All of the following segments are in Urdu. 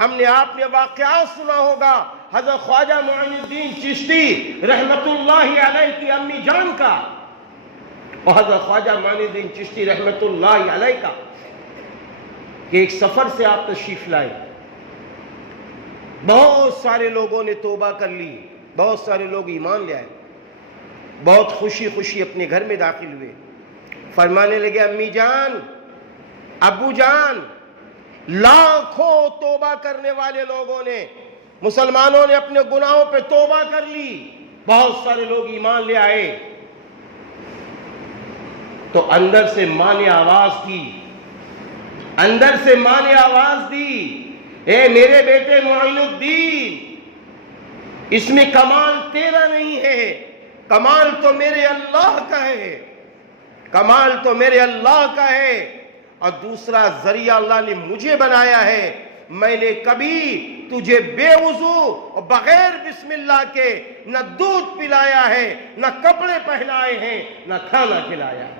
ہم نے آپ نے واقعات سنا ہوگا حضرت خواجہ معین الدین چشتی رحمت اللہ علیہ کی امی جان کا اور حضرت خواجہ معین الدین چشتی رحمت اللہ علیہ کا کہ ایک سفر سے آپ تشریف لائے. بہت سارے لوگوں نے توبہ کر لی, بہت سارے لوگ ایمان لے آئے, بہت خوشی خوشی اپنے گھر میں داخل ہوئے. فرمانے لگے امی جان, ابو جان, لاکھوں توبہ کرنے والے لوگوں نے, مسلمانوں نے اپنے گناہوں پہ توبہ کر لی, بہت سارے لوگ ایمان لے آئے. تو اندر سے ماں نے آواز دی, اندر سے ماں نے آواز دی, اے میرے بیٹے معین الدین, اس میں کمال تیرا نہیں ہے, کمال تو میرے اللہ کا ہے, کمال تو میرے اللہ کا ہے. اور دوسرا ذریعہ اللہ نے مجھے بنایا ہے, میں نے کبھی تجھے بے وضو اور بغیر بسم اللہ کے نہ دودھ پلایا ہے, نہ کپڑے پہنائے ہیں, نہ کھانا کھلایا ہے.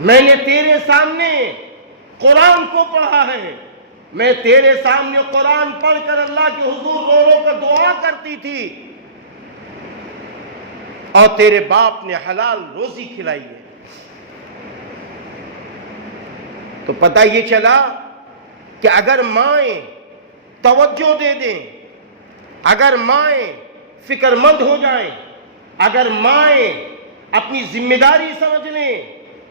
میں نے تیرے سامنے قرآن کو پڑھا ہے, میں تیرے سامنے قرآن پڑھ کر اللہ کے حضور رو رو کر دعا کرتی تھی, اور تیرے باپ نے حلال روزی کھلائی ہے. تو پتہ یہ چلا کہ اگر مائیں توجہ دے دیں, اگر مائیں فکر مند ہو جائیں, اگر مائیں اپنی ذمہ داری سمجھ لیں,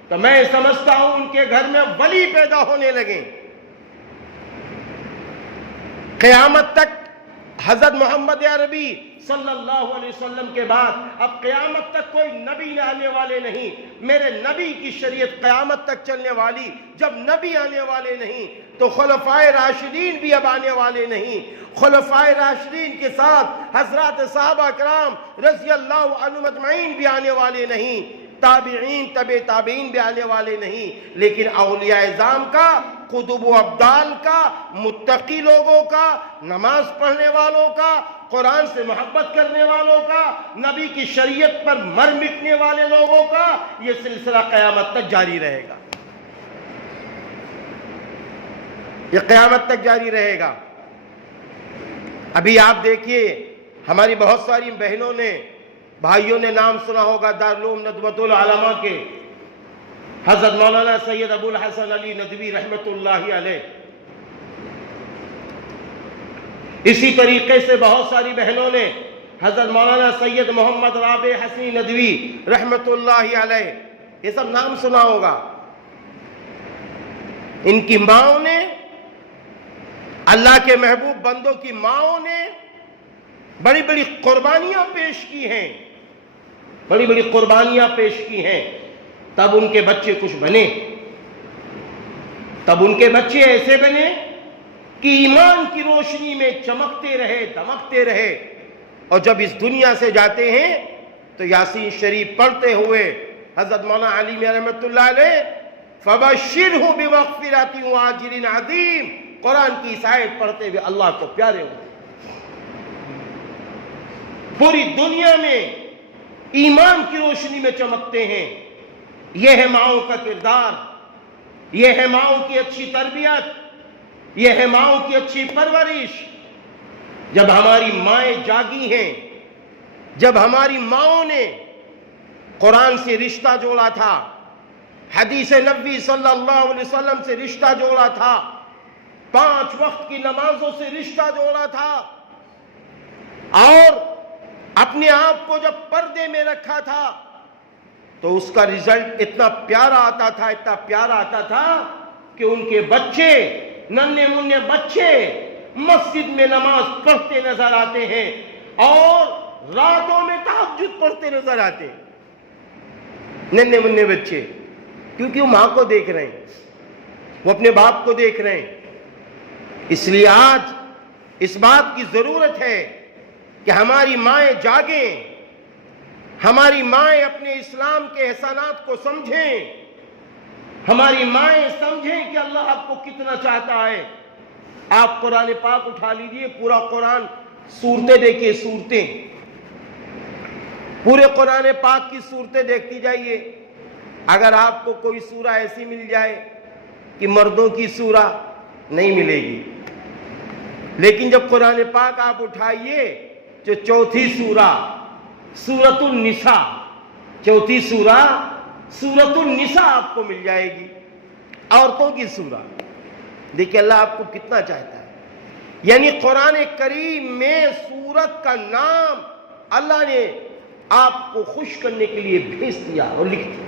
تو میں سمجھتا ہوں ان کے گھر میں ولی پیدا ہونے لگیں. قیامت تک حضرت محمد عربی صلی اللہ علیہ وسلم کے بعد اب قیامت تک کوئی نبی آنے والے نہیں. میرے نبی کی شریعت قیامت تک چلنے والی. جب نبی آنے والے نہیں تو خلفائے راشدین بھی اب آنے والے نہیں. خلفائے راشدین کے ساتھ حضرات صحابہ کرام رضی اللہ عنہم اجمعین بھی آنے والے نہیں, تابعین تبع تابعین بھی آنے والے نہیں. لیکن اولیاء اعظام کا, قطب و ابدال کا, متقی لوگوں کا, نماز پڑھنے والوں کا, قرآن سے محبت کرنے والوں کا, نبی کی شریعت پر مر مٹنے والے لوگوں کا یہ سلسلہ قیامت تک جاری رہے گا, یہ قیامت تک جاری رہے گا. ابھی آپ دیکھیے ہماری بہت ساری بہنوں نے, بھائیوں نے نام سنا ہوگا دارالعلوم ندوۃ العلماء کے حضرت مولانا سید ابو الحسن علی ندوی رحمت اللہ علیہ. اسی طریقے سے بہت ساری بہنوں نے حضرت مولانا سید محمد رابع حسنی ندوی رحمت اللہ علیہ, یہ سب نام سنا ہوگا. ان کی ماؤں نے, اللہ کے محبوب بندوں کی ماؤں نے بڑی بڑی قربانیاں پیش کی ہیں, بڑی بڑی قربانیاں پیش کی ہیں. تب ان کے بچے کچھ بنے, تب ان کے بچے ایسے بنے کہ ایمان کی روشنی میں چمکتے رہے, دمکتے رہے. اور جب اس دنیا سے جاتے ہیں تو یاسین شریف پڑھتے ہوئے حضرت مولانا علی میاں رحمت اللہ علیہ فَبَشِّرْهُ بِمَغْفِرَةٍ وَأَجْرٍ عَظِيمٍ قرآن کی اس آیت پڑھتے ہوئے اللہ کو پیارے ہوئے. پوری دنیا میں ایمان کی روشنی میں چمکتے ہیں. یہ ہے ماؤں کا کردار, یہ ہے ماؤں کی اچھی تربیت, یہ ہے ماؤں کی اچھی پرورش. جب ہماری مائیں جاگی ہیں, جب ہماری ماؤں نے قرآن سے رشتہ جوڑا تھا, حدیث نبوی صلی اللہ علیہ وسلم سے رشتہ جوڑا تھا, 5 وقت کی نمازوں سے رشتہ جوڑا تھا, اور اپنے آپ کو جب پردے میں رکھا تھا, تو اس کا رزلٹ اتنا پیارا آتا تھا, اتنا پیارا آتا تھا کہ ان کے بچے, ننھے منھے بچے مسجد میں نماز پڑھتے نظر آتے ہیں اور راتوں میں تہجد پڑھتے نظر آتے ہیں. ننھے منھے بچے, کیونکہ وہ ماں کو دیکھ رہے ہیں, وہ اپنے باپ کو دیکھ رہے ہیں. اس لیے آج اس بات کی ضرورت ہے کہ ہماری مائیں جاگیں, ہماری مائیں اپنے اسلام کے احسانات کو سمجھیں, ہماری مائیں سمجھیں کہ اللہ آپ کو کتنا چاہتا ہے. آپ قرآن پاک اٹھا لیجئے, پورا قرآن, سورتیں دیکھیے, سورتیں, پورے قرآن پاک کی سورتیں دیکھتی جائیے. اگر آپ کو کوئی سورہ ایسی مل جائے کہ مردوں کی سورہ نہیں ملے گی، لیکن جب قرآن پاک آپ اٹھائیے جو چوتھی سورہ سورۃ النساء، چوتھی سورہ سورۃ النساء آپ کو مل جائے گی، عورتوں کی سورہ۔ دیکھیں اللہ آپ کو کتنا چاہتا ہے، یعنی قرآن کریم میں سورت کا نام اللہ نے آپ کو خوش کرنے کے لیے بھیج دیا اور لکھ دیا۔